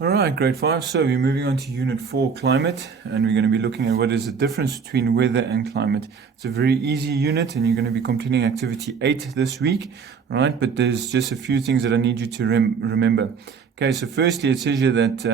All right, grade 5. So we're moving on to unit 4, climate, and we're going to be looking at what is the difference between weather and climate. It's a very easy unit, and you're going to be completing activity 8 this week. All right, but there's just a few things that I need you to remember. Okay, so firstly, it says here that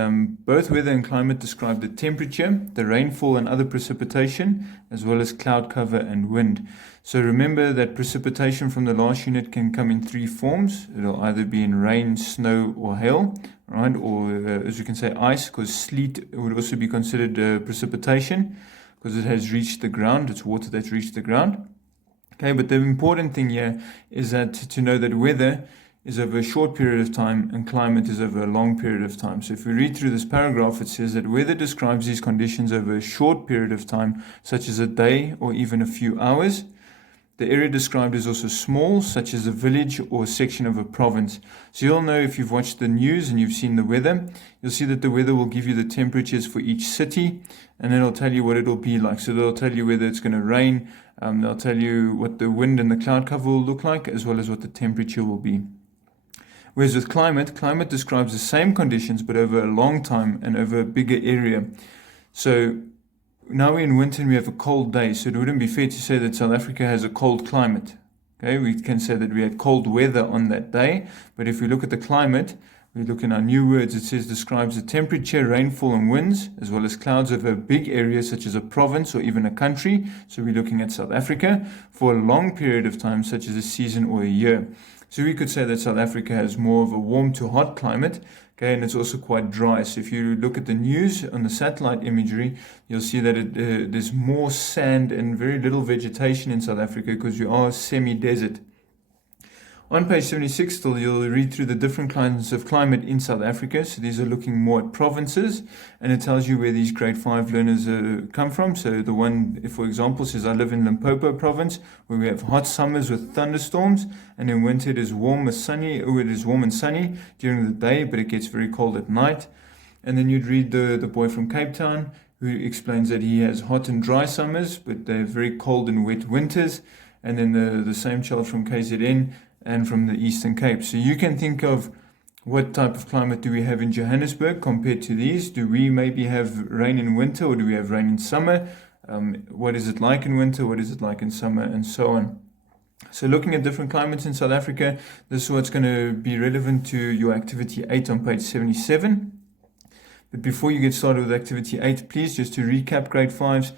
both weather and climate describe the temperature, the rainfall and other precipitation, as well as cloud cover and wind. So remember that precipitation from the last unit can come in 3 forms. It'll either be in rain, snow, or hail, right? Or as you can say, ice, because sleet would also be considered precipitation, because it has reached the ground. It's water that's reached the ground. Okay, but the important thing here is that to know that weather is over a short period of time and climate is over a long period of time. So if we read through this paragraph, it says that weather describes these conditions over a short period of time, such as a day or even a few hours. The area described is also small, such as a village or a section of a province. So you'll know if you've watched the news and you've seen the weather, you'll see that the weather will give you the temperatures for each city, and then it'll tell you what it'll be like. So they'll tell you whether it's going to rain, they'll tell you what the wind and the cloud cover will look like, as well as what the temperature will be. Whereas with climate describes the same conditions, but over a long time and over a bigger area. So now we're in winter and we have a cold day, so it wouldn't be fair to say that South Africa has a cold climate. Okay, we can say that we had cold weather on that day, but if we look at the climate, we look in our new words, it says describes the temperature, rainfall and winds, as well as clouds over a big area such as a province or even a country. So we're looking at South Africa for a long period of time, such as a season or a year. So we could say that South Africa has more of a warm to hot climate, okay, and it's also quite dry. So if you look at the news on the satellite imagery, you'll see that there's more sand and very little vegetation in South Africa because you are semi-desert. On page 76 still, you'll read through the different kinds of climate in South Africa. So these are looking more at provinces, and it tells you where these grade 5 learners come from. So the one, for example, says I live in Limpopo province, where we have hot summers with thunderstorms, and in winter it is warm and sunny, during the day, but it gets very cold at night. And then you'd read the boy from Cape Town, who explains that he has hot and dry summers, but they're very cold and wet winters. And then the same child from KZN and from the Eastern Cape. So you can think of what type of climate do we have in Johannesburg compared to these. Do we maybe have rain in winter, or do we have rain in summer? What is it like in winter? What is it like in summer? And so on. So looking at different climates in South Africa, this is what's going to be relevant to your activity 8 on page 77. But before you get started with activity 8, please, just to recap grade 5s,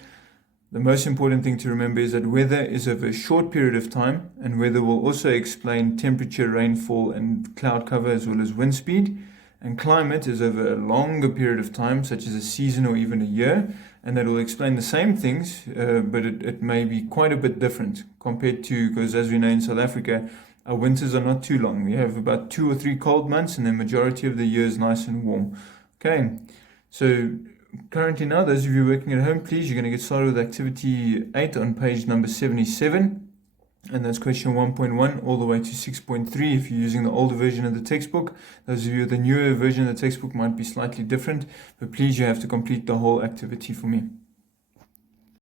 the most important thing to remember is that weather is over a short period of time, and weather will also explain temperature, rainfall, and cloud cover, as well as wind speed. And climate is over a longer period of time, such as a season or even a year, and that will explain the same things, but it may be quite a bit different compared to, because as we know in South Africa, our winters are not too long. We have about 2 or 3 cold months, and the majority of the year is nice and warm. Okay, so currently now, those of you working at home, please, you're going to get started with activity 8 on page number 77, and that's question 1.1 all the way to 6.3 if you're using the older version of the textbook. Those of you with the newer version of the textbook might be slightly different, but please, you have to complete the whole activity for me.